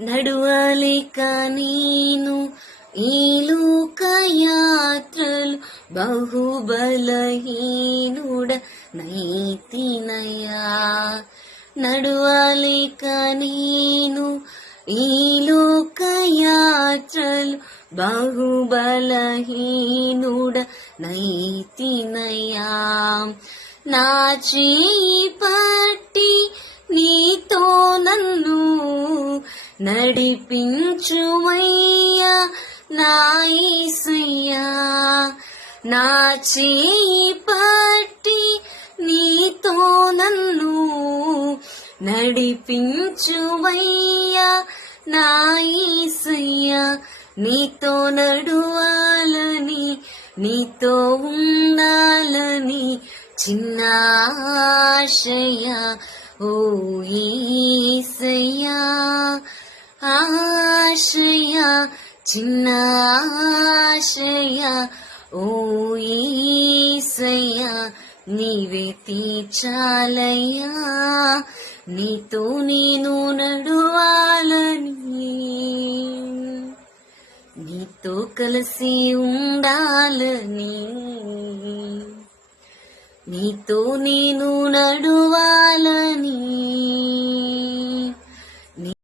నడువలేక నేను ఈ లోకయాత్రలు బహుబలహీనుడ నైతినయా. నడువలేక నేను ఈ లోకయాత్రలు బహుబలహీనుడ నైతినయా. నా చేయి పట్టి నీతో నన్ను నడిపించుమయ్యా నా యేసయ్యా. నా చేయి పట్టి నీతో నన్ను నడిపించుమయ్యా నా యేసయ్యా. నీతో నడువాలని నీతో ఉండాలని చిన్న ఆశయ ఓ యేసయ్యా. ఆశయ చిన్న ఆశయ ఓ యేసయ్యా. నీవే తీర్చాలయ్యా నీతో నేను నడువాలని, నీతో కలిసి ఉండాలని, నీతో నేను నడు